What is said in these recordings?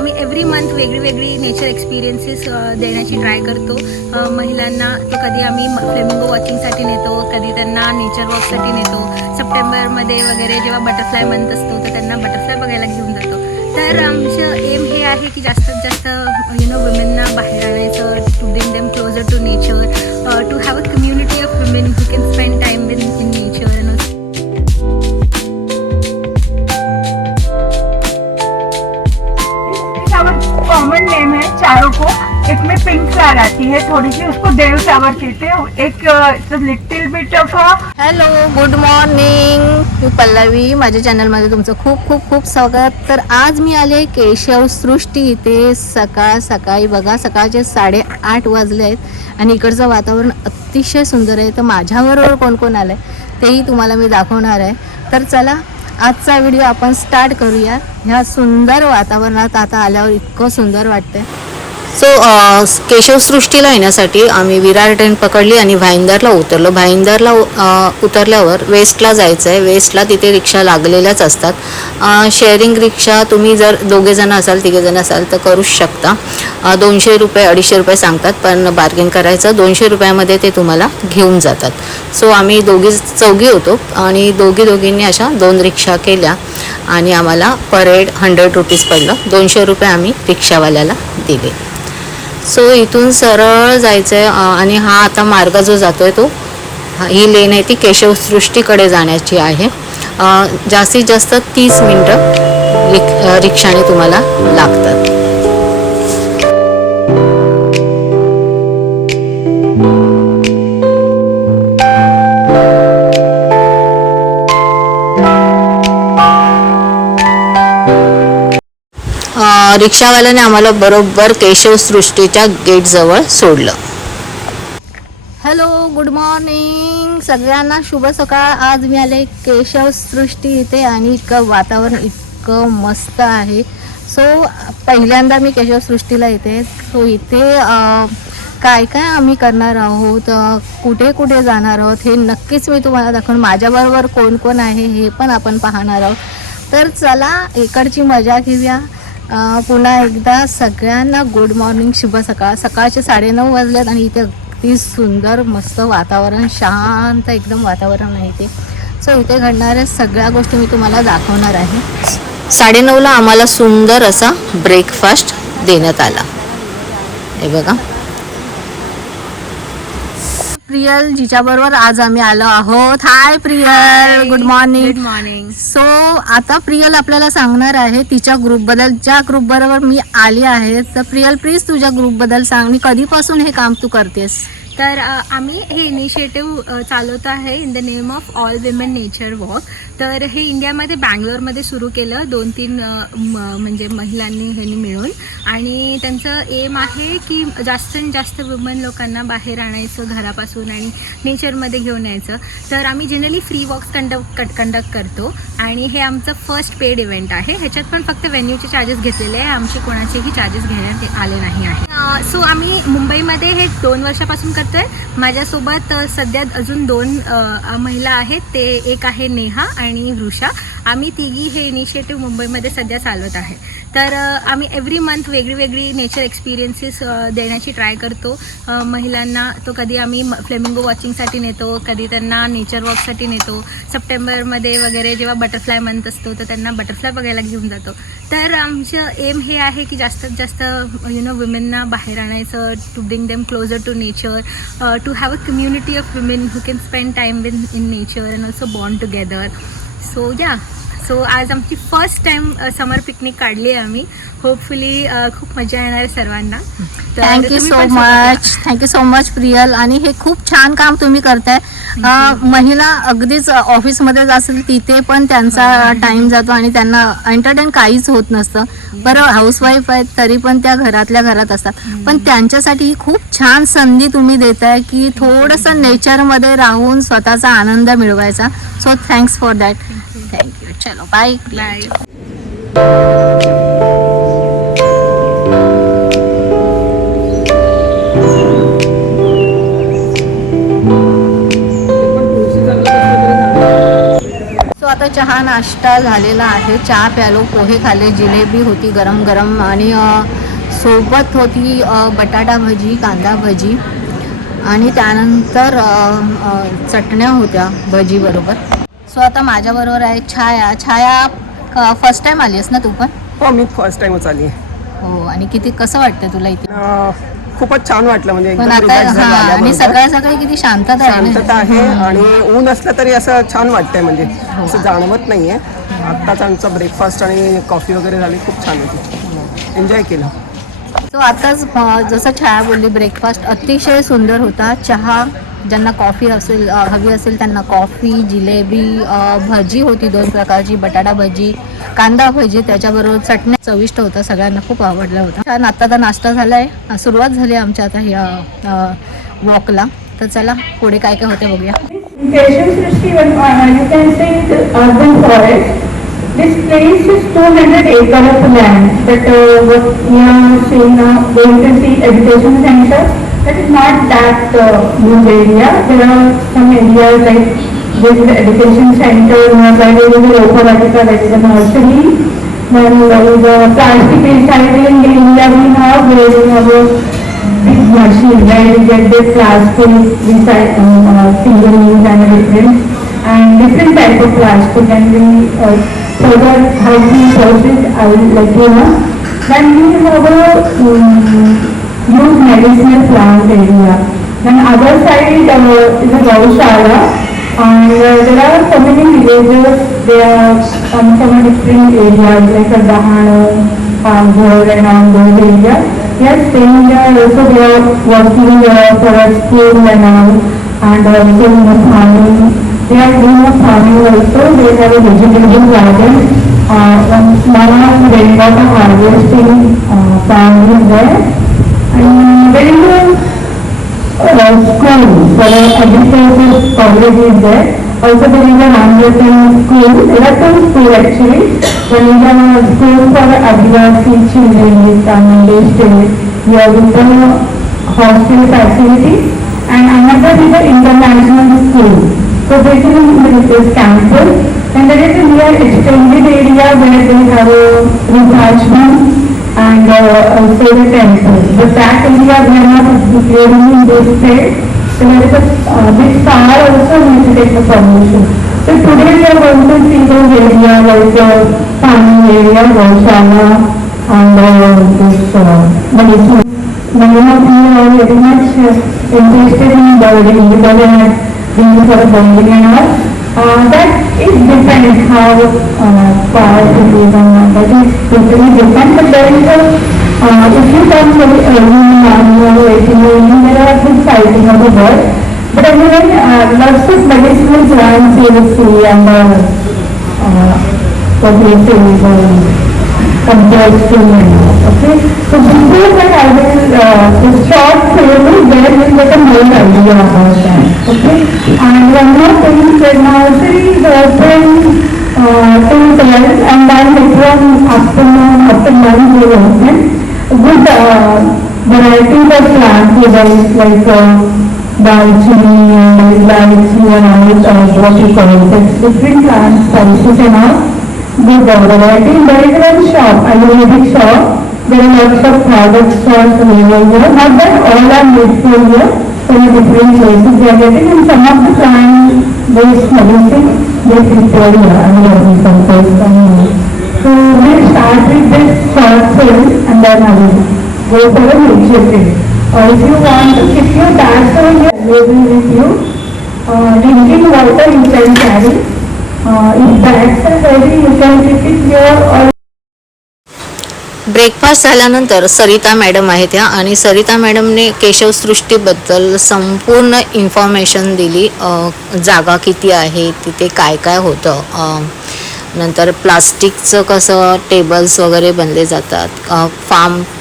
आम्ही every month वेगळी nature experiences देण्याची ट्राय करतो महिलांना. तो कधी आम्ही फ्लेमिंगो वॉचिंगसाठी नेतो, कधी त्यांना नेचर वॉकसाठी नेतो. सप्टेंबरमध्ये वगैरे जेव्हा बटरफ्लाय मंथ असतो तर त्यांना बटरफ्लाय बघायला घेऊन जातो. तर आमचं एम हे आहे की जास्तीत जास्त वुमेनना बाहेर आणायचं, to bring them closer to nature, to have a community of women who can spend time with in nature. Common name है चारों को. एक में पिंक फ्लावर आती है थोड़ी सी, उसको देव फ्लावर कहते हैं. एक little bit of hello, good morning. मी पल्लवी, माझ्या चॅनलमध्ये तुमचं खूप खूप खूप स्वागत. तर आज मी आले केशव सृष्टी इथे. सकाळी बघा, सकाळचे 8:30 वाजले आहेत आणि इकडचं वातावरण अतिशय सुंदर आहे. तर माझ्याबरोबर कोण कोण आलं आहे तेही तुम्हाला मी दाखवणार आहे. तर चला आजचा व्हिडिओ आपण स्टार्ट करूया. ह्या सुंदर वातावरणात आता आल्यावर इतकं सुंदर वाटतंय. सो केशवसृष्टीला येण्यासाठी आम्ही विरार ट्रेन पकडली आणि भाईंदरला उतरलो. भाईंदरला उतरल्यावर वेस्टला जायचं आहे. वेस्टला तिथे रिक्षा लागलेल्याच असतात. शेअरिंग रिक्षा तुम्ही जर दोघेजण असाल, तिघेजण असाल तर करूच शकता. 200 रुपये 250 रुपये सांगतात, पण बार्गेन करायचं. 200 रुपयामध्ये ते तुम्हाला घेऊन जातात. सो आम्ही चौघी होतो आणि दोघींनी अशा 2 रिक्षा केल्या आणि आम्हाला पर हेड 100 रुपीज पडलं. 200 रुपये आम्ही रिक्षावाल्याला दिले. सो इथून सरळ जायचं आहे आणि हा आता मार्ग जो जातो आहे तो, ही लेन आहे ती केशवसृष्टीकडे जाण्याची आहे. जास्तीत जास्त 30 मिनटं रिक्षाने तुम्हाला लागतात. रिक्षावाल्याने आम्हाला बरोबर केशवसृष्टीच्या गेटजवळ सोडलं. हॅलो, गुड मॉर्निंग सगळ्यांना, शुभ सकाळ. आज मी आले केशवसृष्टी इथे आणि इतकं वातावरण इतकं मस्त आहे. सो पहिल्यांदा मी केशवसृष्टीला येते. सो इथे काय काय आम्ही करणार आहोत, कुठे कुठे जाणार आहोत हे नक्कीच मी तुम्हाला दाखवून. माझ्याबरोबर कोण कोण आहे हे पण आपण पाहणार आहोत. तर चला इकडची मजा घेऊया. पुन्हा एकदा सगळ्यांना गुड मॉर्निंग, शुभ सकाळ. सकाळचे 9:30 वाजलेत आणि इथे अगदी सुंदर मस्त वातावरण, शांत एकदम वातावरण आहे इथे. सो इथे घडणाऱ्या सगळ्या गोष्टी मी तुम्हाला दाखवणार आहे. 9:30ला आम्हाला सुंदर असा ब्रेकफास्ट देण्यात आला. हे बघा, प्रियल जिच्याबरोबर आज आम्ही आलो आहोत. Hi Priyal, good morning. Good morning. So आता प्रियल आपल्याला सांगणार आहे तिच्या ग्रुपबद्दल, ज्या ग्रुपबरोबर मी आली आहे. तर प्रियल, प्लीज तुझ्या ग्रुपबद्दल सांग. मी कधीपासून हे काम तू करतेस? तर आम्ही हे इनिशिएटिव्ह चालवत आहे in the name of all women nature walk. तर हे इंडियामध्ये बँगलोरमध्ये सुरू केलं 2-3 म्हणजे महिलांनी ह्यांनी मिळून. आणि त्यांचं एम आहे की जास्तीत जास्त वुमन लोकांना बाहेर आणायचं घरापासून आणि नेचरमध्ये घेऊन यायचं. तर आम्ही जनरली फ्री वॉक्स कंडक्ट करतो आणि हे आमचं फर्स्ट पेड इव्हेंट आहे. ह्याच्यात पण फक्त व्हेन्यूचे चार्जेस घेतलेले आहे, आमचे कोणाचेही चार्जेस घेण्यात आले नाही आहे. सो आम्ही मुंबईमध्ये हे 2 वर्षापासून करतो आहे. माझ्यासोबत सध्या अजून 2 महिला आहेत. ते एक आहे नेहा आणि वृषा. आम्ही तिघी हे इनिशिएटिव्ह मुंबईमध्ये सध्या चालवत आहे. तर आम्ही एव्हरी मंथ वेगळी नेचर एक्सपिरियन्सेस देण्याची ट्राय करतो महिलांना. तो कधी आम्ही फ्लेमिंगो वॉचिंगसाठी नेतो, कधी त्यांना नेचर वॉकसाठी नेतो. सप्टेंबरमध्ये वगैरे जेव्हा बटरफ्लाय मंथ असतो तर त्यांना बटरफ्लाय बघायला घेऊन जातो. तर आमचं एम हे आहे की जास्तीत जास्त वुमेनना बाहेर आणायचं, to bring them closer to nature, to have a community of women who can spend time with in nature and also bond together. So आज आमची फर्स्ट टाइम समर पिकनिक काढली आहे आम्ही. होपफुली खूप मजा येणार आहे सर्वांना. Thank you so much Priyal. आणि हे खूप छान काम तुम्ही करताय. महिला अगदीच ऑफिसमध्ये असेल तिथे पण त्यांचा टाइम जातो आणि त्यांना एंटरटेन काहीच होत नसतं. बरं, हाऊसवाईफ आहेत तरी पण त्या घरातल्या घरात असतात, पण त्यांच्यासाठी ही खूप छान संधी तुम्ही देताय की थोडंसं नेचरमध्ये राहून स्वतःचा आनंद मिळवायचा. So thanks for that. Thank you. चलो बाय बाय. आता चहा नाश्ता झालेला आहे. चहा प्यालो, पोहे खाल्ले, जिलेबी होती गरम गरम आणि सोबत होती बटाटा भजी, कांदा भजी आणि त्यानंतर चटण्या होत्या भजी बरोबर. सो आता माझ्याबरोबर आहे छाया. छाया फर्स्ट टाइम आलीस ना तू पण? हो, मी फर्स्ट टाइमच आली. हो. आणि किती कसं वाटतं तुला इथे? खूपच छान वाटलं, म्हणजे पण एकदम आता relax झालं आणि आल्याबरोबर. सकाळ सकाळी किती शांतता आहे ना. शांतता आहे आणि ऊन असलं तरी असं छान वाटतंय, म्हणजे असं जाणवत नाहीये. आत्ताच आमचा ब्रेकफास्ट आणि कॉफी वगैरे झाली, खूप छान होती, एन्जॉय केलं. सो आताच जसं छाया बोलली, ब्रेकफास्ट अतिशय सुंदर होता. चहा, ज्यांना कॉफी असेल हवी असेल त्यांना कॉफी, जिलेबी, भजी होती 2 प्रकारची, बटाटा भजी, कांदा भजी, त्याच्याबरोबर चटण्या. चविष्ट होता, सगळ्यांना खूप आवडला होता. छान. आता नाश्ता झाला आहे, सुरुवात झाली आमच्या आता ह्या वॉकला. तर चला पुढे काय काय होते बघूया. Keshav Srishti, you can say the urban forest. This place is 200 acre of land that what we are seeing now, going to see education center. That is not that huge area. There are some areas like this is the education center, nearby there is a Ropavarika, that is a nursery. Then there is a plastic recycling area we have, where we have a big machine where we get the plastic single use and different type of plastic, and we further how we process, I will let you know. Then we have a use medicinal plant area. Then other side is a Gaushala, and there are so many villages. They are come from different areas like a Dahano, Panjor and all those areas. They are staying there. Also they are working for a school and all, and also in the farming. They are doing a farming also. They have a vegetable garden. Small rainwater harvesting farm is there. And there is a school for agriculture college is there. Also there is a Ramratan school. There are 2 schools actually. One is a school for Adivasi children with Tamil state. We have the hostel facility, and another is an international school. So basically there is this campus, and there is a near extended area where they have a refreshment and also the temple. But that area we are not declaring in this state. So there is a big star also, we need to take the permission. So today we are going to see those areas like farming area, Gaushala, and this medicine. Many of you are very much interested in birding because they are being for birding and all. That is different how far it is, and that is totally different. But there is a if you come very early in the morning or late in the evening, there are good sighting of the bird. But anyway, lots of medicinal plants you will see, and what we say compared to okay. So before that, I will just short film where we get a more idea about that. Okay. And one more thing, the nursery is open till 12, and then later on afternoon up to 9 we will open. Good varieties of plants like dalchini and lychee and all what you call it, different plants, spices and all. Good variety. There is one shop, Ayurvedic shop. There are lots of products available here. Not that all are made for here. From different places they are getting, and some of the plant-based medicine they prepare here and so we'll start with this short film, and then I will go for the nature film. If you want to keep your bags over here, available with you. Drinking water you can carry. If bags are ready, you can keep it here or breakfast झाल्यानंतर Sarita madam आहेत त्या, आणि सरिता मॅडमने केशवसृष्टीबद्दल संपूर्ण information दिली. जागा किती आहे, तिथे काय काय होतं, नंतर प्लास्टिकचं कसं टेबल्स वगैरे बनले जातात,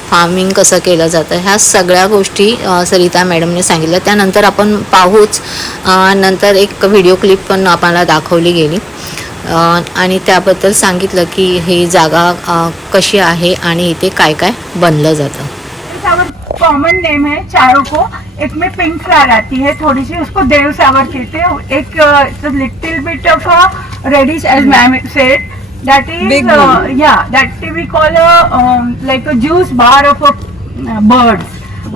फार्मिंग कसं केलं जातं, ह्या सगळ्या गोष्टी सरिता मॅडमने सांगितल्या. त्यानंतर आपण पाहूच, नंतर एक व्हिडिओ क्लिप पण आपल्याला दाखवली गेली आणि त्याबद्दल सांगितलं की ही जागा कशी आहे आणि इथे काय काय बनलं जातं. कॉमन नेम है चारों को. एक में पिंक फ्लावर आती है थोड़ी सी, उसको देव सावर कहते हैं. एक little bit of reddish as ma'am said. That is Big one. that we call like a juice bar of birds.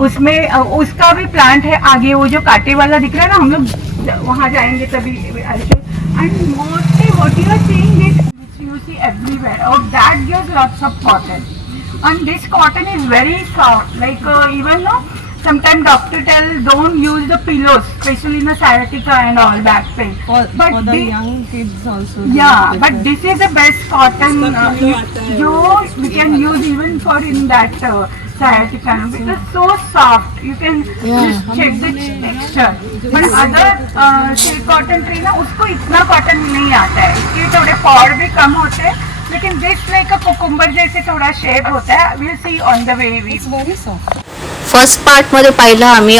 उसमें उसका भी प्लांट है आगे, वो जो कांटे वाला दिख रहा है ना, हम लोग वहाँ जाएंगे तभी. And mostly what you are seeing this you see everywhere, और that gives lots of cotton. And this cotton is very soft, like even no, sometimes doctor tell don't use the pillows, especially in the sciatica and all back pain. But the young kids also. yeah, but this is the best cotton you we can use even for in that sciatica, because so soft. You can just check the texture. But other silk cotton tree ना, उसको इतना cotton नहीं आता है, इसके थोड़े pod भी कम होते हैं. लेकिन दिस लाइक अ कुकुम्बर जैसे थोड़ा शेप होता है. Will see on the way we. First पार्टमध्ये पाहिलं आम्ही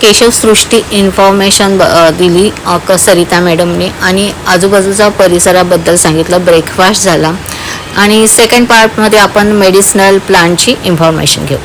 केशवसृष्टी इन्फॉर्मेशन दिली सरिता मॅडमने आणि आजूबाजूचा परिसराबद्दल सांगितलं, ब्रेकफास्ट झाला आणि सेकंड पार्टमध्ये आपण मेडिसिनल प्लांटची इन्फॉर्मेशन घेऊ.